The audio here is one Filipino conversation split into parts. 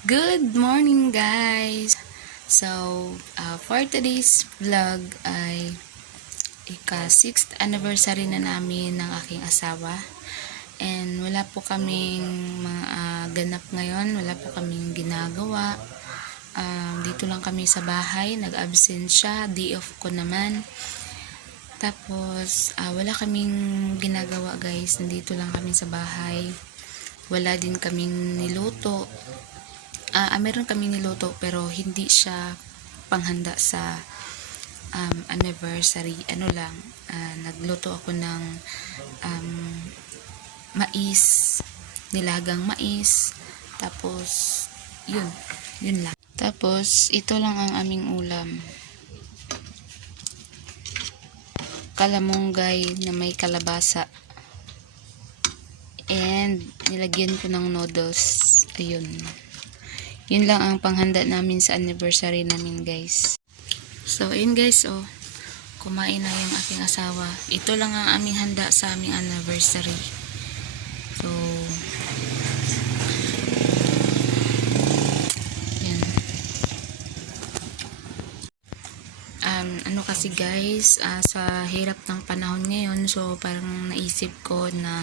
Good morning guys! So, for today's vlog ay ika-6th anniversary na namin ng aking asawa. And wala po kaming mga ganap ngayon, wala po kaming ginagawa. Dito lang kami sa bahay, nag-absent siya, day off ko naman. Tapos, wala kaming ginagawa guys, nandito lang kami sa bahay. Wala din kaming niluto. Meron kami niluto pero hindi siya panghanda sa anniversary. Nagluto ako ng mais, nilagang mais. Tapos, yun lang. Tapos, ito lang ang aming ulam. Kalamunggay na may kalabasa. And, nilagyan ko ng noodles. Ayun. Yun lang ang panghanda namin sa anniversary namin guys. So ayun guys, kumain na yung aking asawa. Ito lang ang aming handa sa aming anniversary. So yan. Ano kasi guys, sa hirap ng panahon ngayon, so parang naisip ko na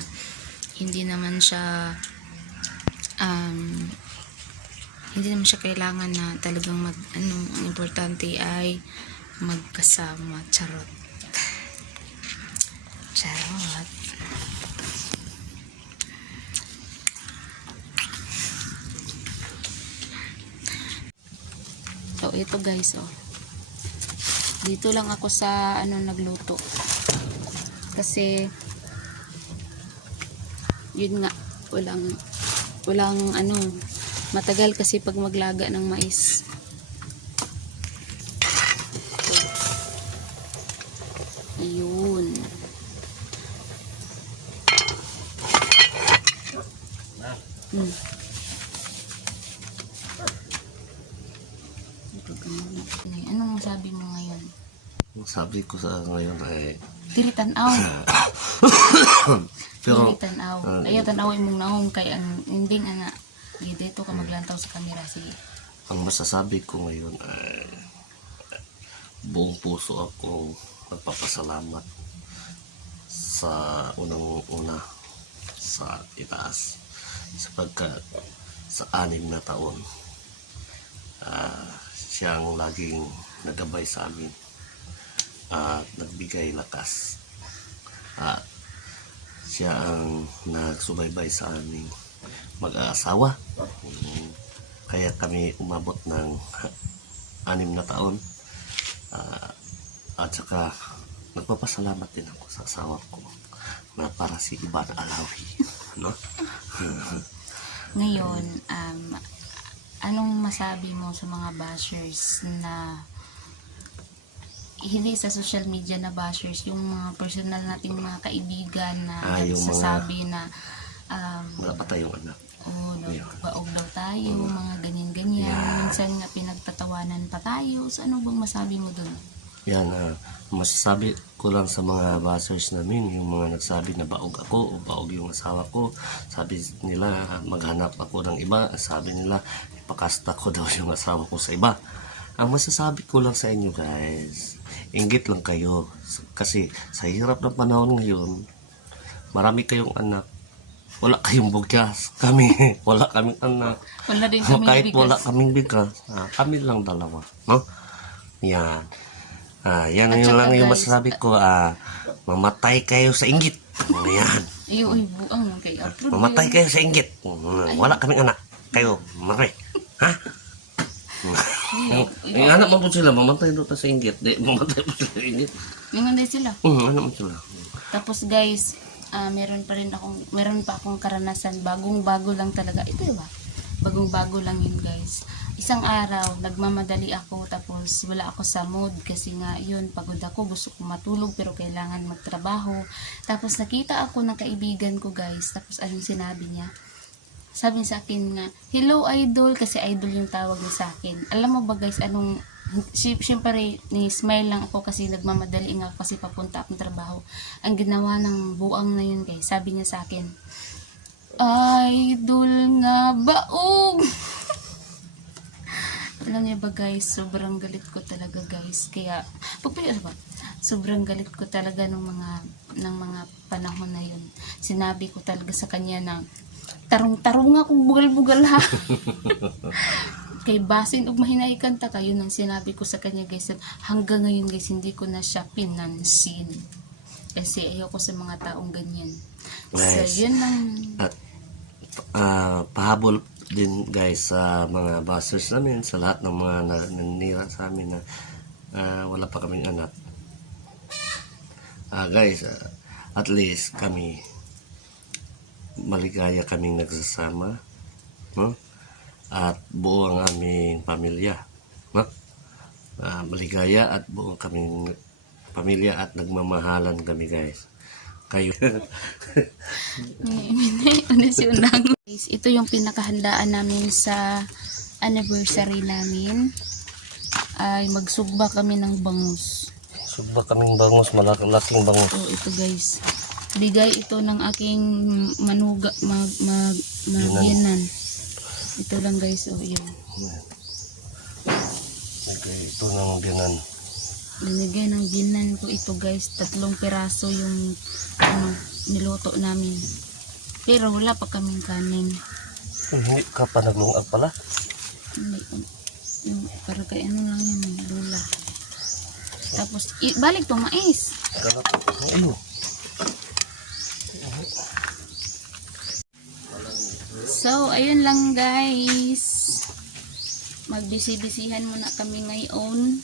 hindi naman siya kailangan na talagang ang importante ay magkasama. Charot. So ito guys, dito lang ako sa nagluto kasi yun nga, walang matagal kasi pag maglaga ng mais. Yun. Anong sabi mo ngayon? Sabi ko sa ngayon ay dili tanaw. pero dili tanaw. Ayaw tanawin mong naong kay ang ending ana. Dito ka maglantaw sa camera, sige. Ang masasabi ko ngayon ay buong puso ako nagpapasalamat sa unang-una sa itaas sapagkat sa 6 na taon siyang laging nagabay sa amin at nagbigay lakas at siya ang nagsubaybay sa aming mag-aasawa, kaya kami umabot ng 6 na taon at saka nagpapasalamat din ako sa asawa ko na para si Ivan Alawi, no? Ngayon, anong masabi mo sa mga bashers na hindi sa social media na bashers, yung mga personal nating mga kaibigan na nagsasabi na wala pa tayong anak. Nagbaog daw tayo, mga ganyan-ganyan. Minsan nga pinagtatawanan pa tayo. So ano bang masabi mo dun? Yan, masasabi ko lang sa mga bashers namin, yung mga nagsabi na baog ako o baog yung asawa ko. Sabi nila maghanap ako ng iba. Sabi nila ipakasta ko daw yung asawa ko sa iba. Ang masasabi ko lang sa inyo guys, inggit lang kayo. Kasi sa hirap ng panahon ngayon, marami kayong anak. Wala kayong bugas. Kami, wala kaming anak. Wala din kaming kahit bigas. Wala kaming bigas. Kami lang dalawa. No? Yan. Yan lang yung masasabi ko. Mamatay kayo sa inggit. Yan. Buang kay upload. Mamatay kayo sa inggit. Wala kaming anak. Kayo, mamatay. Ha? Yung anak mo po sila, mamatay doon sa inggit. Mamatay po sila sa inggit. Yung hindi sila. Anak mo sila. Tapos guys, meron pa akong karanasan, bagong-bago lang talaga. Ito ba? Bagong-bago lang yun guys. Isang araw, nagmamadali ako tapos wala ako sa mood kasi nga yun, pagod ako, gusto ko matulog pero kailangan magtrabaho. Tapos nakita ako ng kaibigan ko guys, tapos anong sinabi niya? Sabi niya sa akin nga, hello idol, kasi idol yung tawag niya sa akin. Alam mo ba guys, siyempre, ni-smile lang ako kasi nagmamadali nga ako kasi papunta akong trabaho. Ang ginawa ng buang na yun guys, sabi niya sa akin, idol nga baog. alam niyo ba guys, sobrang galit ko talaga guys. Kaya, ano ba? Sobrang galit ko talaga ng mga panahon na yun. Sinabi ko talaga sa kanya na, tarong-tarong akong bugal-bugal ha. Kay basin ug mahinahikan ta kayo nang sinabi ko sa kanya guys. Hanggang ngayon guys, hindi ko na siya pinansin. Kasi ayoko sa mga taong ganyan. So, Guys, yun lang. at pahabol din guys sa mga bashers namin, sa lahat ng mga nanira sa amin na wala pa kaming anak. Guys, at least kami maligaya kaming nagsasama, no? At buo ang aming pamilya, no? Maligaya at buo kaming pamilya at nagmamahalan kami guys. Kayo Guys, ito yung pinakahandaan namin sa anniversary namin. Ay magsugba kami ng bangus. Suba kaming bangus, malaking bangus. So ito guys, bigay ito ng aking manuga magyanan. Ito lang guys, oh yun. Okay, ito nang binan. Binigay ng ginan ko ito guys, 3 piraso yung niluto namin. Pero wala pa kaming kanin. Hindi ka pa naglungag pala. Hindi, yung para kay ano lang yan, lula. Tapos balik to mais. Ayun. So ayun lang guys. Magbisi-bisihan muna kami ngayon.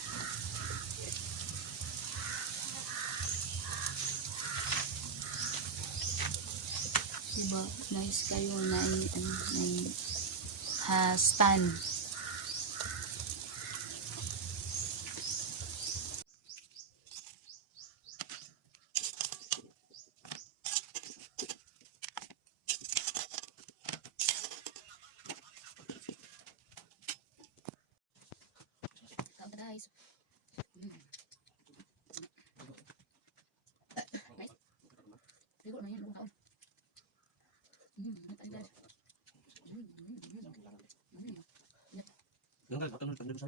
Diba, nice kayo na stand. Guys. Guys. Siguro na yan, kaon. Yung guys, bakal nang tanda sa